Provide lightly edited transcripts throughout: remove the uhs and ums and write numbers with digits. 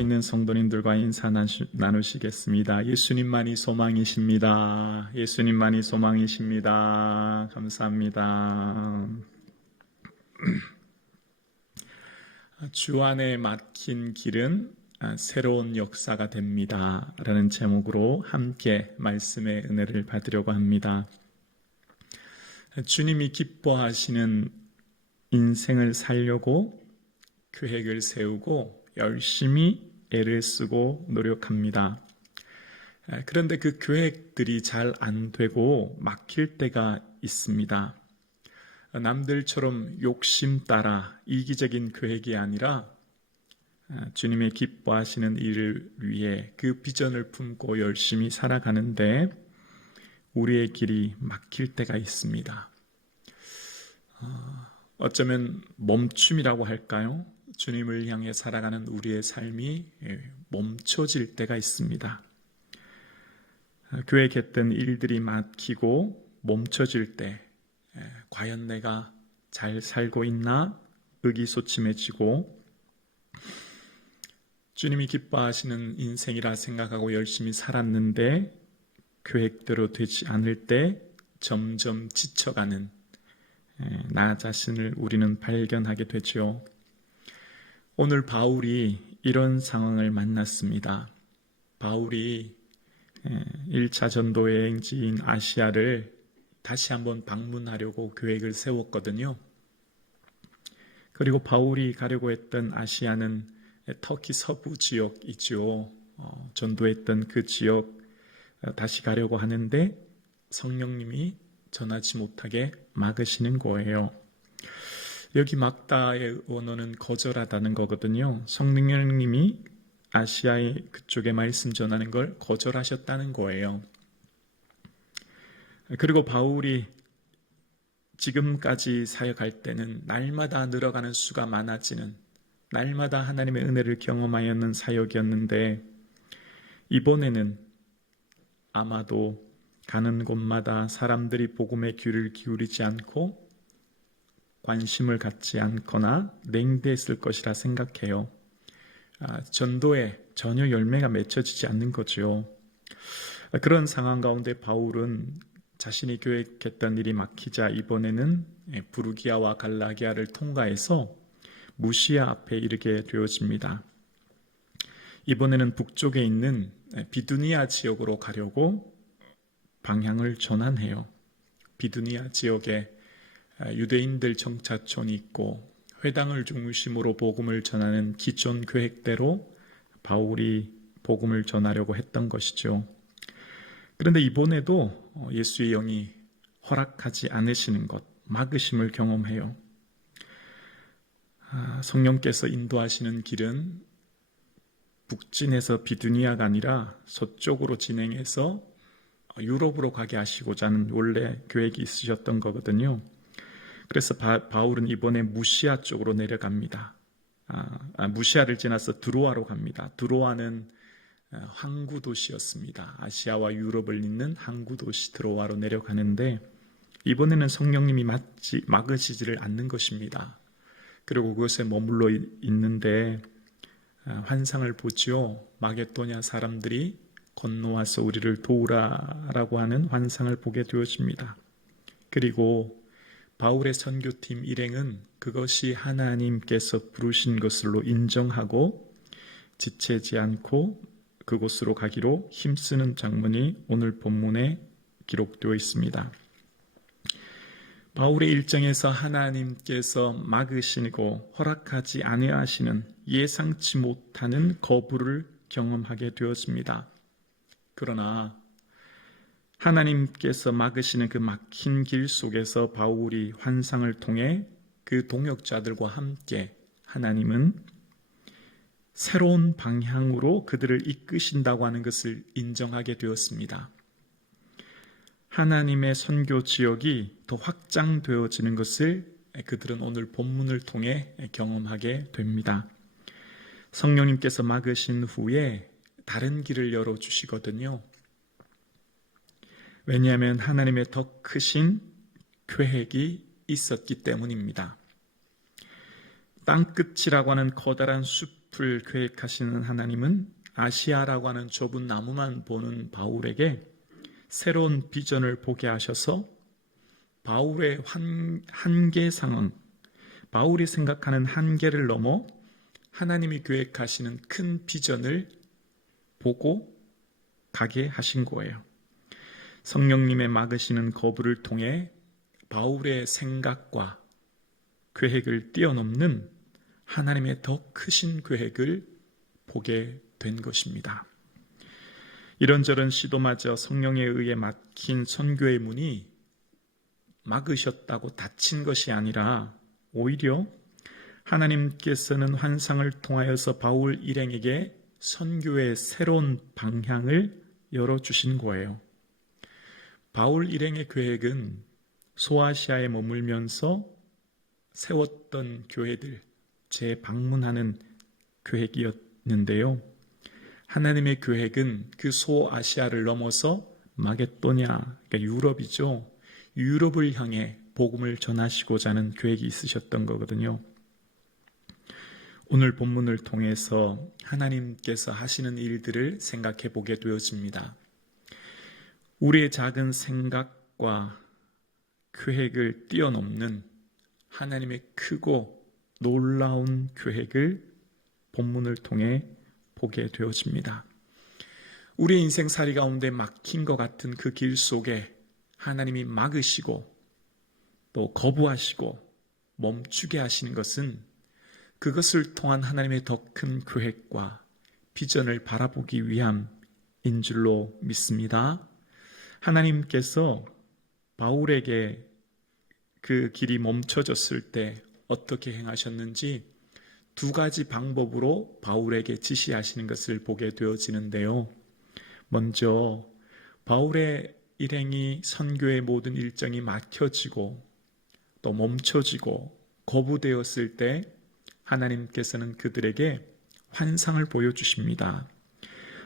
앞에 있는 성도님들과 인사 나누시겠습니다. 예수님만이 소망이십니다. 예수님만이 소망이십니다. 감사합니다. 주 안에 막힌 길은 새로운 역사가 됩니다. 라는 제목으로 함께 말씀의 은혜를 받으려고 합니다. 주님이 기뻐하시는 인생을 살려고 계획을 세우고 열심히 애를 쓰고 노력합니다. 그런데 그 계획들이 잘 안 되고 막힐 때가 있습니다. 남들처럼 욕심 따라 이기적인 계획이 아니라 주님의 기뻐하시는 일을 위해 그 비전을 품고 열심히 살아가는데 우리의 길이 막힐 때가 있습니다. 어쩌면 멈춤이라고 할까요? 주님을 향해 살아가는 우리의 삶이 멈춰질 때가 있습니다. 계획했던 일들이 막히고 멈춰질 때 과연 내가 잘 살고 있나 의기소침해지고 주님이 기뻐하시는 인생이라 생각하고 열심히 살았는데 계획대로 되지 않을 때 점점 지쳐가는 나 자신을 우리는 발견하게 되죠. 오늘 바울이 이런 상황을 만났습니다. 바울이 1차 전도 여행지인 아시아를 다시 한번 방문하려고 계획을 세웠거든요. 그리고 바울이 가려고 했던 아시아는 터키 서부 지역이죠. 전도했던 그 지역 다시 가려고 하는데 성령님이 전하지 못하게 막으시는 거예요. 여기 막다의 원어는 거절하다는 거거든요. 성령님이 아시아의 그쪽에 말씀 전하는 걸 거절하셨다는 거예요. 그리고 바울이 지금까지 사역할 때는 날마다 늘어가는 수가 많아지는, 날마다 하나님의 은혜를 경험하였는 사역이었는데 이번에는 아마도 가는 곳마다 사람들이 복음의 귀를 기울이지 않고 관심을 갖지 않거나 냉대했을 것이라 생각해요. 전도에 전혀 열매가 맺혀지지 않는 거죠. 그런 상황 가운데 바울은 자신이 계획했던 일이 막히자 이번에는 부르기아와 갈라기아를 통과해서 무시아 앞에 이르게 되어집니다. 이번에는 북쪽에 있는 비두니아 지역으로 가려고 방향을 전환해요. 비두니아 지역에 유대인들 정착촌이 있고 회당을 중심으로 복음을 전하는 기존 계획대로 바울이 복음을 전하려고 했던 것이죠. 그런데 이번에도 예수의 영이 허락하지 않으시는 것, 막으심을 경험해요. 성령께서 인도하시는 길은 북진해서 비두니아가 아니라 서쪽으로 진행해서 유럽으로 가게 하시고자 하는 원래 계획이 있으셨던 거거든요. 그래서 바울은 이번에 무시아 쪽으로 내려갑니다. 무시아를 지나서 드로아로 갑니다. 드로아는 항구 도시였습니다. 아시아와 유럽을 잇는 항구 도시 드로아로 내려가는데 이번에는 성령님이 막으시지를 않는 것입니다. 그리고 그것에 머물러 있는데 환상을 보지요. 마게도냐 사람들이 건너와서 우리를 도우라라고 하는 환상을 보게 되어집니다. 그리고 바울의 선교팀 일행은 그것이 하나님께서 부르신 것으로 인정하고 지체지 않고 그곳으로 가기로 힘쓰는 장면이 오늘 본문에 기록되어 있습니다. 바울의 일정에서 하나님께서 막으시고 허락하지 아니하시는 예상치 못하는 거부를 경험하게 되었습니다. 그러나 하나님께서 막으시는 그 막힌 길 속에서 바울이 환상을 통해 그 동역자들과 함께 하나님은 새로운 방향으로 그들을 이끄신다고 하는 것을 인정하게 되었습니다. 하나님의 선교 지역이 더 확장되어지는 것을 그들은 오늘 본문을 통해 경험하게 됩니다. 성령님께서 막으신 후에 다른 길을 열어주시거든요. 왜냐하면 하나님의 더 크신 계획이 있었기 때문입니다. 땅끝이라고 하는 커다란 숲 숲을 계획하시는 하나님은 아시아라고 하는 좁은 나무만 보는 바울에게 새로운 비전을 보게 하셔서 바울의 한계 상황, 바울이 생각하는 한계를 넘어 하나님이 계획하시는 큰 비전을 보고 가게 하신 거예요. 성령님의 막으시는 거부를 통해 바울의 생각과 계획을 뛰어넘는 하나님의 더 크신 계획을 보게 된 것입니다. 이런저런 시도마저 성령에 의해 막힌 선교의 문이 막으셨다고 닫힌 것이 아니라 오히려 하나님께서는 환상을 통하여서 바울 일행에게 선교의 새로운 방향을 열어주신 거예요. 바울 일행의 계획은 소아시아에 머물면서 세웠던 교회들 재방문하는 계획이었는데요. 하나님의 계획은 그 소아시아를 넘어서 마게도냐, 그러니까 유럽이죠. 유럽을 향해 복음을 전하시고자 하는 계획이 있으셨던 거거든요. 오늘 본문을 통해서 하나님께서 하시는 일들을 생각해 보게 되어집니다. 우리의 작은 생각과 계획을 뛰어넘는 하나님의 크고 놀라운 계획을 본문을 통해 보게 되어집니다. 우리의 인생살이 가운데 막힌 것 같은 그 길 속에 하나님이 막으시고 또 거부하시고 멈추게 하시는 것은 그것을 통한 하나님의 더 큰 계획과 비전을 바라보기 위함인 줄로 믿습니다. 하나님께서 바울에게 그 길이 멈춰졌을 때 어떻게 행하셨는지 두 가지 방법으로 바울에게 지시하시는 것을 보게 되어지는데요. 먼저 바울의 일행이 선교의 모든 일정이 막혀지고 또 멈춰지고 거부되었을 때 하나님께서는 그들에게 환상을 보여주십니다.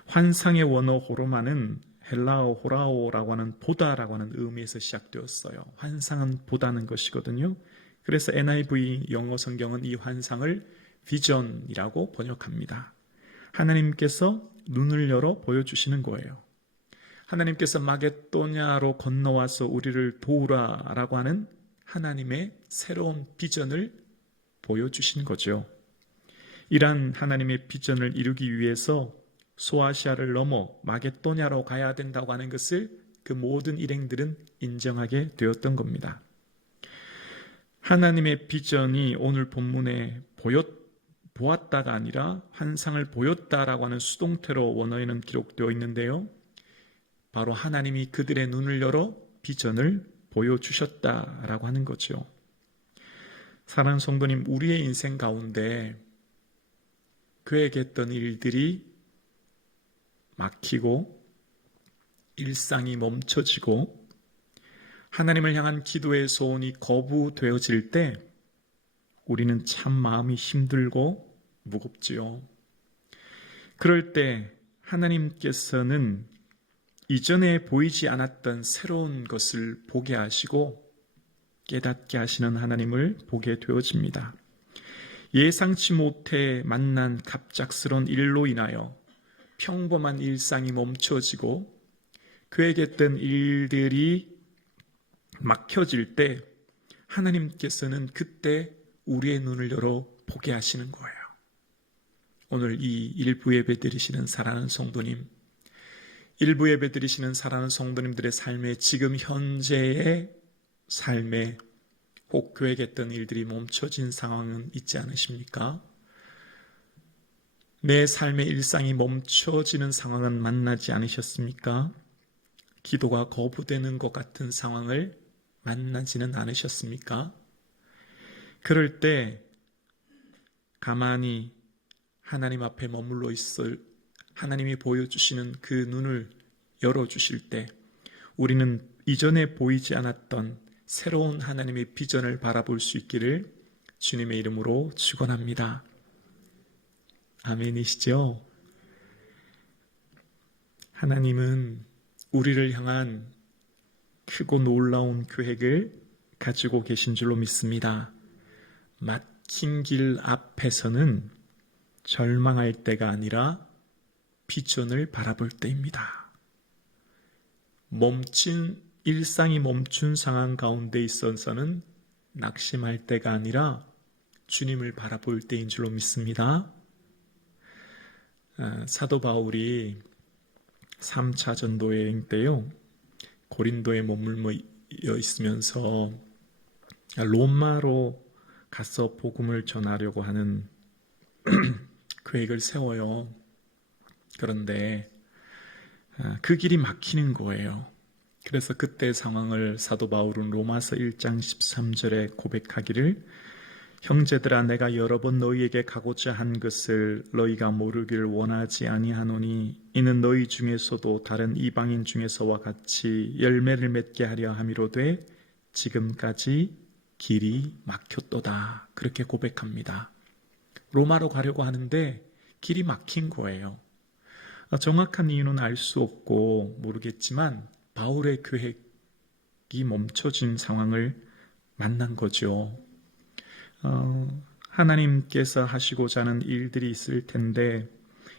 환상의 원어 호로마는 헬라어 호라오라고 하는 보다라고 하는 의미에서 시작되었어요. 환상은 보다는 것이거든요. 그래서 NIV 영어 성경은 이 환상을 비전이라고 번역합니다. 하나님께서 눈을 열어 보여주시는 거예요. 하나님께서 마게도냐로 건너와서 우리를 도우라라고 하는 하나님의 새로운 비전을 보여주신 거죠. 이러한 하나님의 비전을 이루기 위해서 소아시아를 넘어 마게도냐로 가야 된다고 하는 것을 그 모든 일행들은 인정하게 되었던 겁니다. 하나님의 비전이 오늘 본문에 보았다가 아니라 환상을 보였다라고 하는 수동태로 원어에는 기록되어 있는데요. 바로 하나님이 그들의 눈을 열어 비전을 보여주셨다라고 하는 거죠. 사랑하는 성도님, 우리의 인생 가운데 계획했던 일들이 막히고 일상이 멈춰지고 하나님을 향한 기도의 소원이 거부되어질 때 우리는 참 마음이 힘들고 무겁지요. 그럴 때 하나님께서는 이전에 보이지 않았던 새로운 것을 보게 하시고 깨닫게 하시는 하나님을 보게 되어집니다. 예상치 못해 만난 갑작스러운 일로 인하여 평범한 일상이 멈춰지고 계획했던 일들이 막혀질 때 하나님께서는 그때 우리의 눈을 열어 보게 하시는 거예요. 오늘 이 일부 예배 드리시는 사랑하는 성도님, 일부 예배 드리시는 사랑하는 성도님들의 삶에 지금 현재의 삶에 혹 계획했던 일들이 멈춰진 상황은 있지 않으십니까? 내 삶의 일상이 멈춰지는 상황은 만나지 않으셨습니까? 기도가 거부되는 것 같은 상황을 만나지는 않으셨습니까? 그럴 때 가만히 하나님 앞에 머물러 있을 하나님이 보여주시는 그 눈을 열어주실 때 우리는 이전에 보이지 않았던 새로운 하나님의 비전을 바라볼 수 있기를 주님의 이름으로 축원합니다. 아멘이시죠? 하나님은 우리를 향한 크고 놀라운 계획을 가지고 계신 줄로 믿습니다. 막힌 길 앞에서는 절망할 때가 아니라 비전을 바라볼 때입니다. 일상이 멈춘 상황 가운데 있어서는 낙심할 때가 아니라 주님을 바라볼 때인 줄로 믿습니다. 사도 바울이 3차 전도 여행 때요, 고린도에 머물러 있으면서 로마로 가서 복음을 전하려고 하는 계획을 세워요. 그런데 그 길이 막히는 거예요. 그래서 그때 상황을 사도 바울은 로마서 1장 13절에 고백하기를, 형제들아, 내가 여러 번 너희에게 가고자 한 것을 너희가 모르길 원하지 아니하노니 이는 너희 중에서도 다른 이방인 중에서와 같이 열매를 맺게 하려 함이로되 지금까지 길이 막혔도다. 그렇게 고백합니다. 로마로 가려고 하는데 길이 막힌 거예요. 정확한 이유는 알 수 없고 모르겠지만 바울의 계획이 멈춰진 상황을 만난 거죠. 하나님께서 하시고자 하는 일들이 있을 텐데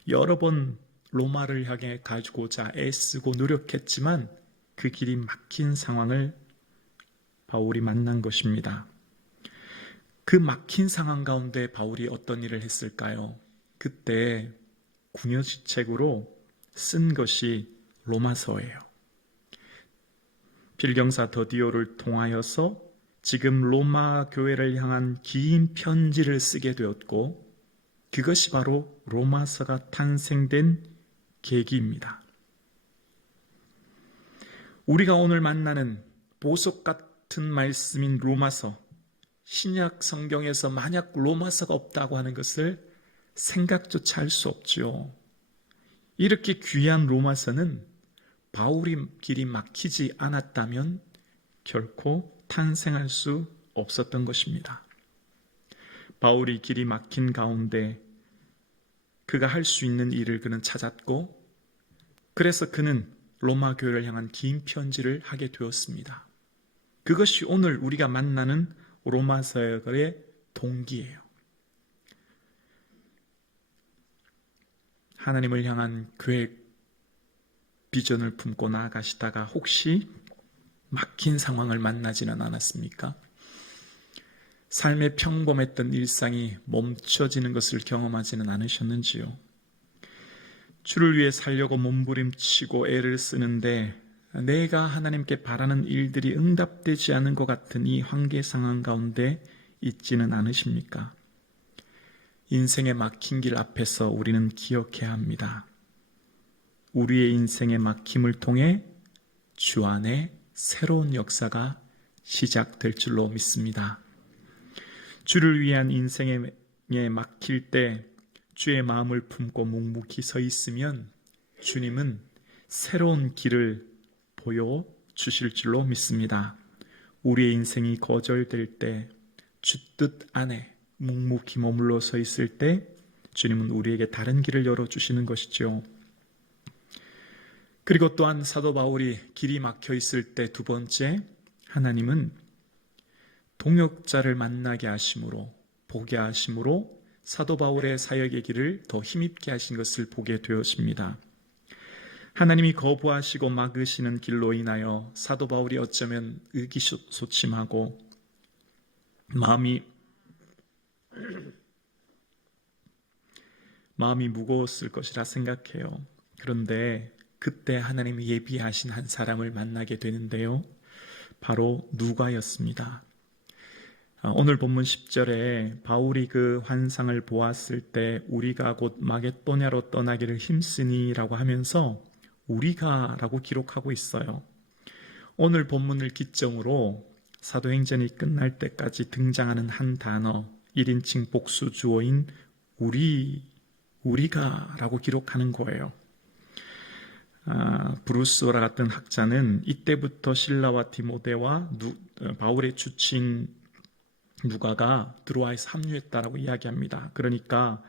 여러 번 로마를 향해 가고자 애쓰고 노력했지만 그 길이 막힌 상황을 바울이 만난 것입니다. 그 막힌 상황 가운데 바울이 어떤 일을 했을까요? 그때 궁여지책으로 쓴 것이 로마서예요. 필경사 더디오를 통하여서 지금 로마 교회를 향한 긴 편지를 쓰게 되었고, 그것이 바로 로마서가 탄생된 계기입니다. 우리가 오늘 만나는 보석 같은 말씀인 로마서, 신약 성경에서 만약 로마서가 없다고 하는 것을 생각조차 할 수 없죠. 이렇게 귀한 로마서는 바울이 길이 막히지 않았다면 결코 탄생할 수 없었던 것입니다. 바울이 길이 막힌 가운데 그가 할 수 있는 일을 그는 찾았고, 그래서 그는 로마 교회를 향한 긴 편지를 하게 되었습니다. 그것이 오늘 우리가 만나는 로마서의 동기예요. 하나님을 향한 계획, 비전을 품고 나아가시다가 혹시 막힌 상황을 만나지는 않았습니까? 삶의 평범했던 일상이 멈춰지는 것을 경험하지는 않으셨는지요? 주를 위해 살려고 몸부림치고 애를 쓰는데 내가 하나님께 바라는 일들이 응답되지 않은 것 같은 이 황계 상황 가운데 있지는 않으십니까? 인생의 막힌 길 앞에서 우리는 기억해야 합니다. 우리의 인생의 막힘을 통해 주 안에 새로운 역사가 시작될 줄로 믿습니다. 주를 위한 인생에 막힐 때 주의 마음을 품고 묵묵히 서 있으면 주님은 새로운 길을 보여주실 줄로 믿습니다. 우리의 인생이 거절될 때 주 뜻 안에 묵묵히 머물러 서 있을 때 주님은 우리에게 다른 길을 열어주시는 것이죠. 그리고 또한 사도 바울이 길이 막혀 있을 때 두 번째, 하나님은 동역자를 만나게 하심으로, 보게 하심으로 사도 바울의 사역의 길을 더 힘있게 하신 것을 보게 되었습니다. 하나님이 거부하시고 막으시는 길로 인하여 사도 바울이 어쩌면 의기소침하고 마음이 무거웠을 것이라 생각해요. 그런데 그때 하나님이 예비하신 한 사람을 만나게 되는데요, 바로 누가였습니다. 오늘 본문 10절에 바울이 그 환상을 보았을 때 우리가 곧 마게도냐로 떠나기를 힘쓰니 라고 하면서 우리가 라고 기록하고 있어요. 오늘 본문을 기점으로 사도행전이 끝날 때까지 등장하는 한 단어, 1인칭 복수 주어인 우리가 라고 기록하는 거예요. 브루스오라 같은 학자는 이때부터 실라와 디모데와 바울의 주친 누가가 드로아에서 합류했다라고 이야기합니다. 그러니까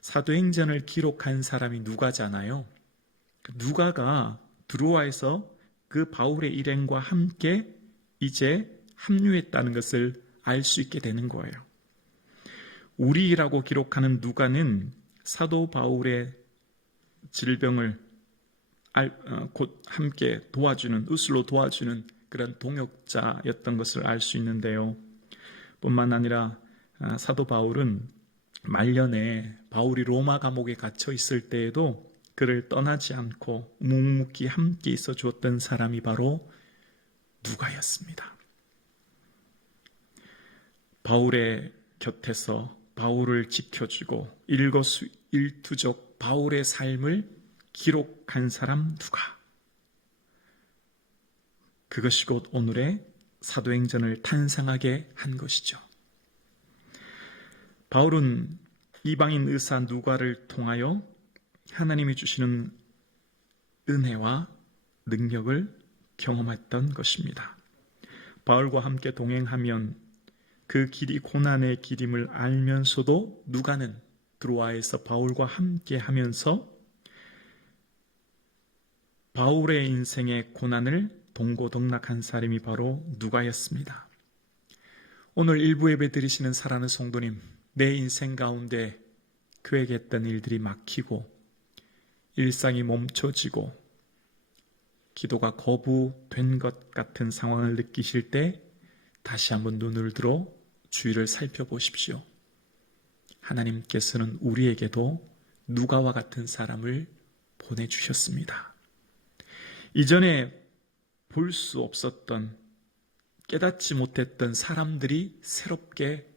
사도행전을 기록한 사람이 누가잖아요. 누가가 드로아에서 그 바울의 일행과 함께 이제 합류했다는 것을 알 수 있게 되는 거예요. 우리라고 기록하는 누가는 사도 바울의 질병을 곧 함께 도와주는, 의술로 도와주는 그런 동역자였던 것을 알 수 있는데요. 뿐만 아니라 사도 바울은 말년에 바울이 로마 감옥에 갇혀 있을 때에도 그를 떠나지 않고 묵묵히 함께 있어 주었던 사람이 바로 누가였습니다. 바울의 곁에서 바울을 지켜주고 일거수일투족 바울의 삶을 기록한 사람 누가? 그것이 곧 오늘의 사도행전을 탄생하게 한 것이죠. 바울은 이방인 의사 누가를 통하여 하나님이 주시는 은혜와 능력을 경험했던 것입니다. 바울과 함께 동행하면 그 길이 고난의 길임을 알면서도 누가는 드로아에서 바울과 함께 하면서 바울의 인생의 고난을 동고동락한 사람이 바로 누가였습니다. 오늘 일부 예배 드리시는 사랑하는 성도님, 내 인생 가운데 계획했던 일들이 막히고 일상이 멈춰지고 기도가 거부된 것 같은 상황을 느끼실 때 다시 한번 눈을 들어 주위를 살펴보십시오. 하나님께서는 우리에게도 누가와 같은 사람을 보내주셨습니다. 이전에 볼 수 없었던, 깨닫지 못했던 사람들이 새롭게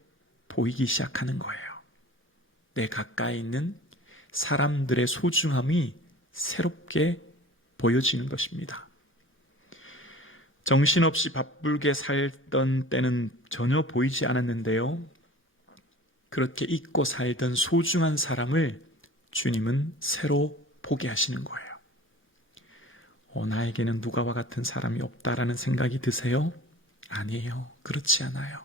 보이기 시작하는 거예요. 내 가까이 있는 사람들의 소중함이 새롭게 보여지는 것입니다. 정신없이 바쁘게 살던 때는 전혀 보이지 않았는데요. 그렇게 잊고 살던 소중한 사람을 주님은 새로 보게 하시는 거예요. 나에게는 누가와 같은 사람이 없다라는 생각이 드세요? 아니에요. 그렇지 않아요.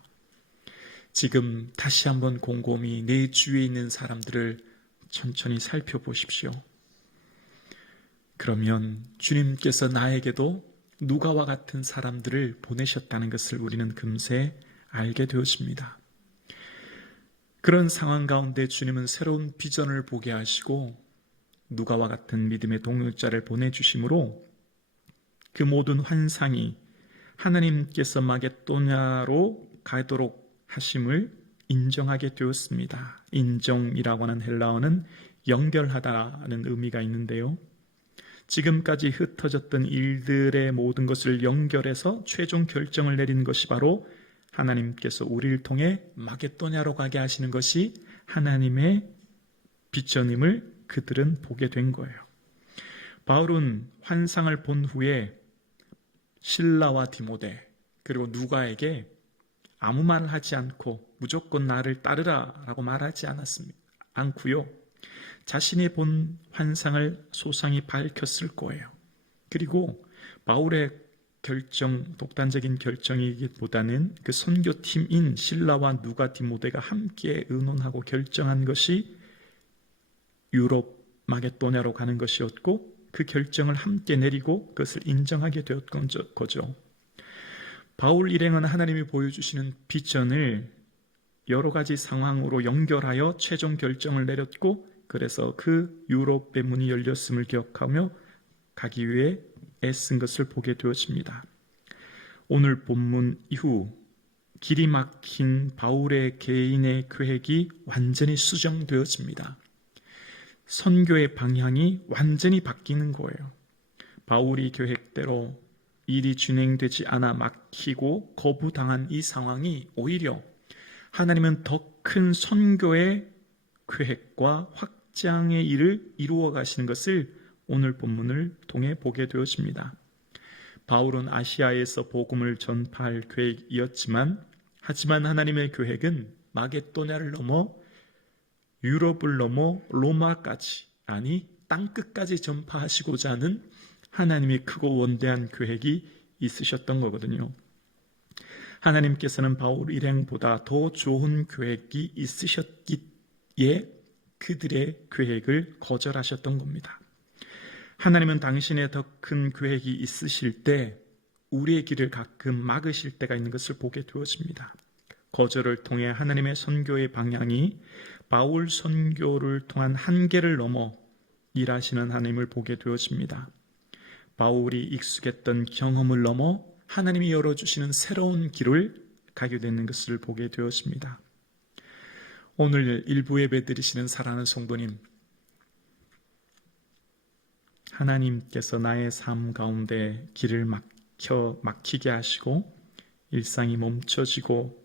지금 다시 한번 곰곰이 내 주위에 있는 사람들을 천천히 살펴보십시오. 그러면 주님께서 나에게도 누가와 같은 사람들을 보내셨다는 것을 우리는 금세 알게 되어집니다. 그런 상황 가운데 주님은 새로운 비전을 보게 하시고 누가와 같은 믿음의 동역자를 보내주심으로 그 모든 환상이 하나님께서 마게도냐로 가도록 하심을 인정하게 되었습니다. 인정이라고 하는 헬라어는 연결하다는 의미가 있는데요. 지금까지 흩어졌던 일들의 모든 것을 연결해서 최종 결정을 내린 것이 바로 하나님께서 우리를 통해 마게도냐로 가게 하시는 것이 하나님의 비전임을 그들은 보게 된 거예요. 바울은 환상을 본 후에 실라와 디모데 그리고 누가에게 아무 말을 하지 않고 무조건 나를 따르라 라고 말하지 않고요. 자신이 본 환상을 소상히 밝혔을 거예요. 그리고 바울의 결정, 독단적인 결정이기보다는 그 선교팀인 실라와 누가 디모데가 함께 의논하고 결정한 것이 유럽 마게도냐로 가는 것이었고 그 결정을 함께 내리고 그것을 인정하게 되었던 거죠. 바울 일행은 하나님이 보여주시는 비전을 여러 가지 상황으로 연결하여 최종 결정을 내렸고 그래서 그 유럽의 문이 열렸음을 기억하며 가기 위해 애쓴 것을 보게 되어집니다. 오늘 본문 이후 길이 막힌 바울의 개인의 계획이 완전히 수정되어집니다. 선교의 방향이 완전히 바뀌는 거예요. 바울이 계획대로 일이 진행되지 않아 막히고 거부당한 이 상황이 오히려 하나님은 더 큰 선교의 계획과 확장의 일을 이루어 가시는 것을 오늘 본문을 통해 보게 되었습니다. 바울은 아시아에서 복음을 전파할 계획이었지만 하지만 하나님의 계획은 마게도냐를 넘어 유럽을 넘어 로마까지 아니 땅끝까지 전파하시고자 하는 하나님의 크고 원대한 계획이 있으셨던 거거든요. 하나님께서는 바울 일행보다 더 좋은 계획이 있으셨기에 그들의 계획을 거절하셨던 겁니다. 하나님은 당신의 더 큰 계획이 있으실 때 우리의 길을 가끔 막으실 때가 있는 것을 보게 되어집니다. 거절을 통해 하나님의 선교의 방향이 바울 선교를 통한 한계를 넘어 일하시는 하나님을 보게 되어집니다. 바울이 익숙했던 경험을 넘어 하나님이 열어주시는 새로운 길을 가게 되는 것을 보게 되었습니다. 오늘 일부 예배 드리시는 사랑하는 성도님, 하나님께서 나의 삶 가운데 길을 막히게 하시고 일상이 멈춰지고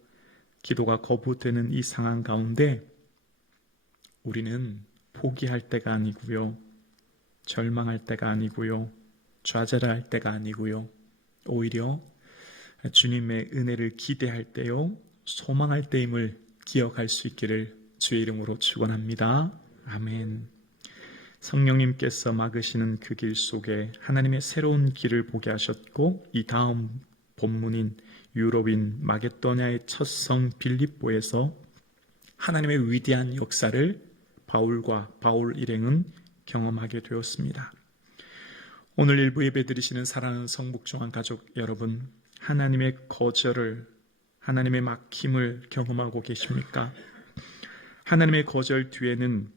기도가 거부되는 이 상황 가운데 우리는 포기할 때가 아니고요, 절망할 때가 아니고요, 좌절할 때가 아니고요, 오히려 주님의 은혜를 기대할 때요, 소망할 때임을 기억할 수 있기를 주의 이름으로 축원합니다. 아멘. 성령님께서 막으시는 그 길 속에 하나님의 새로운 길을 보게 하셨고, 이 다음 본문인 유럽인 마게도냐의 첫 성 빌립보에서 하나님의 위대한 역사를 바울과 바울 일행은 경험하게 되었습니다. 오늘 일부 예배 드리시는 사랑하는 성북종한 가족 여러분, 하나님의 거절을, 하나님의 막힘을 경험하고 계십니까? 하나님의 거절 뒤에는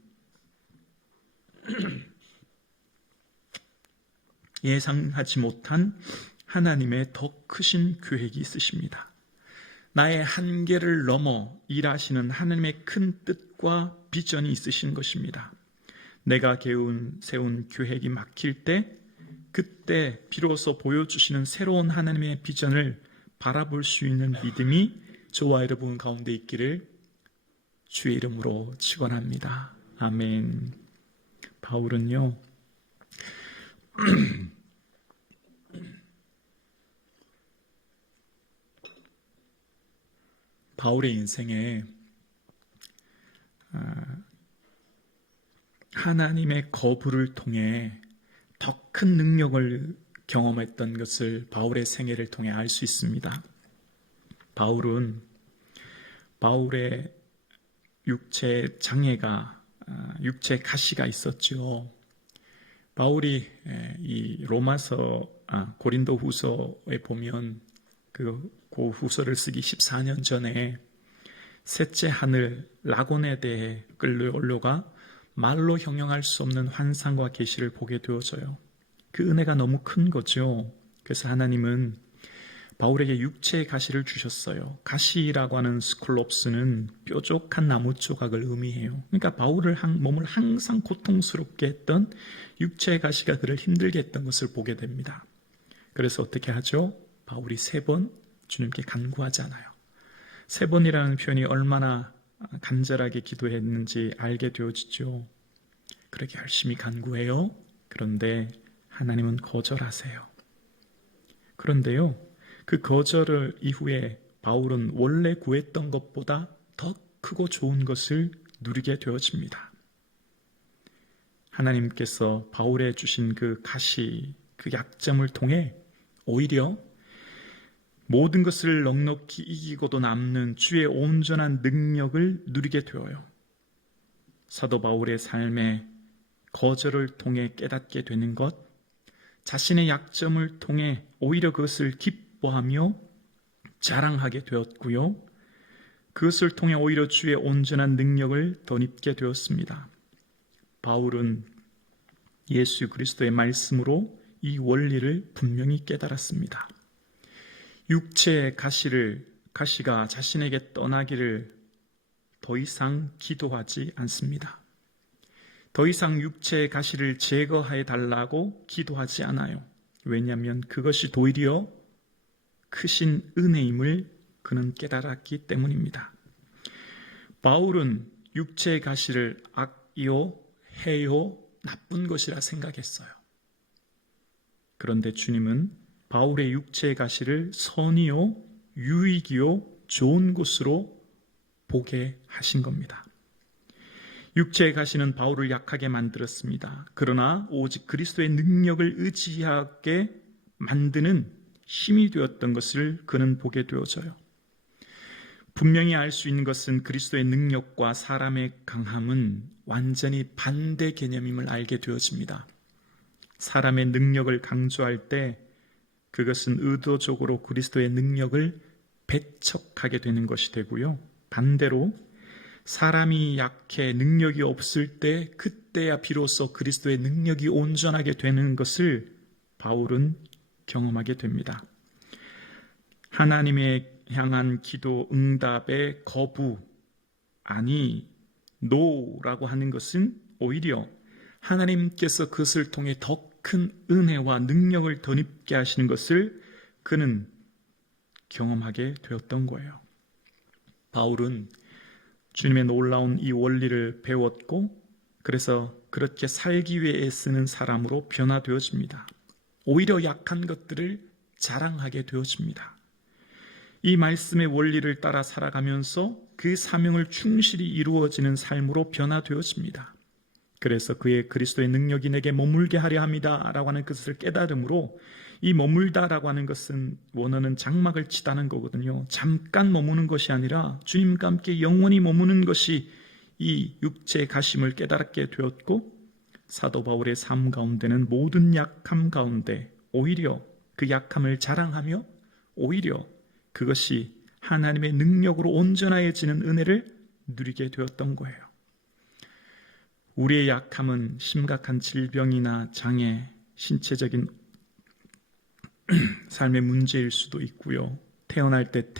예상하지 못한 하나님의 더 크신 계획이 있으십니다. 나의 한계를 넘어 일하시는 하나님의 큰 뜻과 비전이 있으신 것입니다. 내가 세운 계획이 막힐 때, 그때 비로소 보여주시는 새로운 하나님의 비전을 바라볼 수 있는 믿음이 저와 여러분 가운데 있기를 주의 이름으로 축원합니다. 아멘. 바울은요, 바울의 인생에 하나님의 거부를 통해 더 큰 능력을 경험했던 것을 바울의 생애를 통해 알 수 있습니다. 바울의 육체 장애가, 육체 가시가 있었죠. 바울이 이 고린도 후서에 보면 그 후서를 쓰기 14년 전에 셋째 하늘 라곤에 대해 끌려 올라가 말로 형용할 수 없는 환상과 계시를 보게 되어져요. 그 은혜가 너무 큰 거죠. 그래서 하나님은 바울에게 육체의 가시를 주셨어요. 가시라고 하는 스콜롭스는 뾰족한 나무 조각을 의미해요. 그러니까 바울의 몸을 항상 고통스럽게 했던 육체의 가시가 그를 힘들게 했던 것을 보게 됩니다. 그래서 어떻게 하죠? 바울이 3번 주님께 간구하잖아요. 3번이라는 표현이 얼마나 간절하게 기도했는지 알게 되어지죠. 그렇게 열심히 간구해요. 그런데 하나님은 거절하세요. 그런데요, 그 거절을 이후에 바울은 원래 구했던 것보다 더 크고 좋은 것을 누리게 되어집니다. 하나님께서 바울에 주신 그 가시, 그 약점을 통해 오히려 모든 것을 넉넉히 이기고도 남는 주의 온전한 능력을 누리게 되어요. 사도 바울의 삶에 거절을 통해 깨닫게 되는 것, 자신의 약점을 통해 오히려 그것을 기뻐하며 자랑하게 되었고요. 그것을 통해 오히려 주의 온전한 능력을 덧입게 되었습니다. 바울은 예수 그리스도의 말씀으로 이 원리를 분명히 깨달았습니다. 육체의 가시가 자신에게 떠나기를 더 이상 기도하지 않습니다. 더 이상 육체의 가시를 제거해 달라고 기도하지 않아요. 왜냐하면 그것이 도리어 크신 은혜임을 그는 깨달았기 때문입니다. 바울은 육체의 가시를 악이요, 해요, 나쁜 것이라 생각했어요. 그런데 주님은 바울의 육체의 가시를 선이요, 유익이요, 좋은 것으로 보게 하신 겁니다. 육체의 가시는 바울을 약하게 만들었습니다. 그러나 오직 그리스도의 능력을 의지하게 만드는 힘이 되었던 것을 그는 보게 되어져요. 분명히 알 수 있는 것은 그리스도의 능력과 사람의 강함은 완전히 반대 개념임을 알게 되어집니다. 사람의 능력을 강조할 때 그것은 의도적으로 그리스도의 능력을 배척하게 되는 것이 되고요. 반대로 사람이 약해 능력이 없을 때 그때야 비로소 그리스도의 능력이 온전하게 되는 것을 바울은 경험하게 됩니다. 하나님의 향한 기도 응답의 거부, 아니, 노라고 하는 것은 오히려 하나님께서 그것을 통해 더 큰 은혜와 능력을 덧입게 하시는 것을 그는 경험하게 되었던 거예요. 바울은 주님의 놀라운 이 원리를 배웠고 그래서 그렇게 살기 위해 애쓰는 사람으로 변화되어집니다. 오히려 약한 것들을 자랑하게 되어집니다. 이 말씀의 원리를 따라 살아가면서 그 사명을 충실히 이루어지는 삶으로 변화되어집니다. 그래서 그의 그리스도의 능력이 내게 머물게 하려 합니다 라고 하는 것을 깨달음으로 이 머물다라고 하는 것은 원어는 장막을 치다는 거거든요. 잠깐 머무는 것이 아니라 주님과 함께 영원히 머무는 것이 이 육체의 가심을 깨달게 되었고 사도 바울의 삶 가운데는 모든 약함 가운데 오히려 그 약함을 자랑하며 오히려 그것이 하나님의 능력으로 온전해지는 은혜를 누리게 되었던 거예요. 우리의 약함은 심각한 질병이나 장애, 신체적인 삶의 문제일 수도 있고요. 태어날 때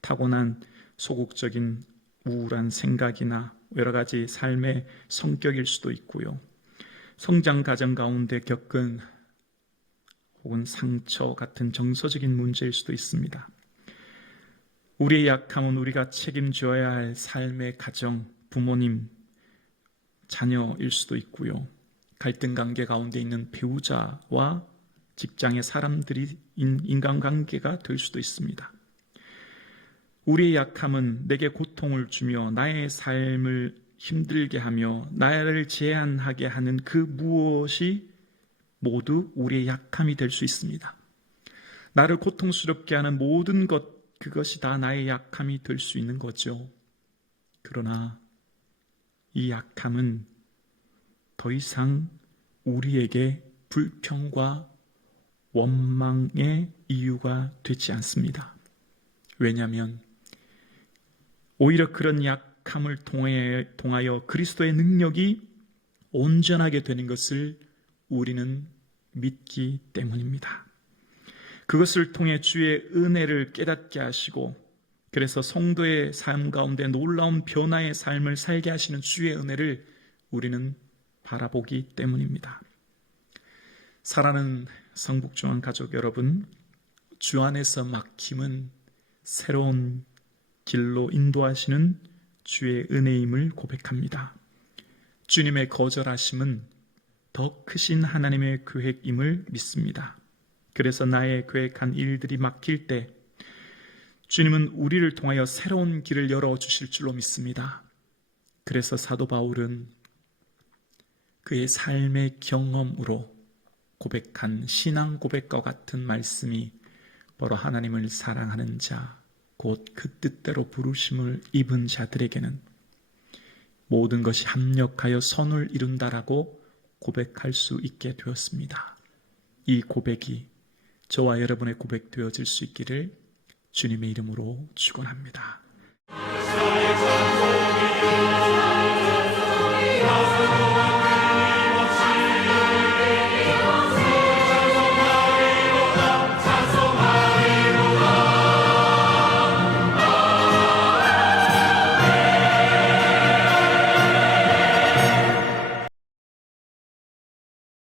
타고난 소극적인 우울한 생각이나 여러 가지 삶의 성격일 수도 있고요. 성장 과정 가운데 겪은 혹은 상처 같은 정서적인 문제일 수도 있습니다. 우리의 약함은 우리가 책임져야 할 삶의 가정, 부모님, 자녀일 수도 있고요. 갈등 관계 가운데 있는 배우자와 직장의 사람들이 인간관계가 될 수도 있습니다. 우리의 약함은 내게 고통을 주며 나의 삶을 힘들게 하며 나를 제한하게 하는 그 무엇이 모두 우리의 약함이 될 수 있습니다. 나를 고통스럽게 하는 모든 것, 그것이 다 나의 약함이 될 수 있는 거죠. 그러나 이 약함은 더 이상 우리에게 불평과 원망의 이유가 되지 않습니다. 왜냐하면 오히려 그런 약함을 통하여 그리스도의 능력이 온전하게 되는 것을 우리는 믿기 때문입니다. 그것을 통해 주의 은혜를 깨닫게 하시고 그래서 성도의 삶 가운데 놀라운 변화의 삶을 살게 하시는 주의 은혜를 우리는 바라보기 때문입니다. 사랑하는 성북중앙 가족 여러분, 주 안에서 막힘은 새로운 길로 인도하시는 주의 은혜임을 고백합니다. 주님의 거절하심은 더 크신 하나님의 계획임을 믿습니다. 그래서 나의 계획한 일들이 막힐 때 주님은 우리를 통하여 새로운 길을 열어주실 줄로 믿습니다. 그래서 사도 바울은 그의 삶의 경험으로 고백한 신앙 고백과 같은 말씀이 바로 하나님을 사랑하는 자, 곧 그 뜻대로 부르심을 입은 자들에게는 모든 것이 합력하여 선을 이룬다라고 고백할 수 있게 되었습니다. 이 고백이 저와 여러분의 고백 되어질 수 있기를 주님의 이름으로 축원합니다.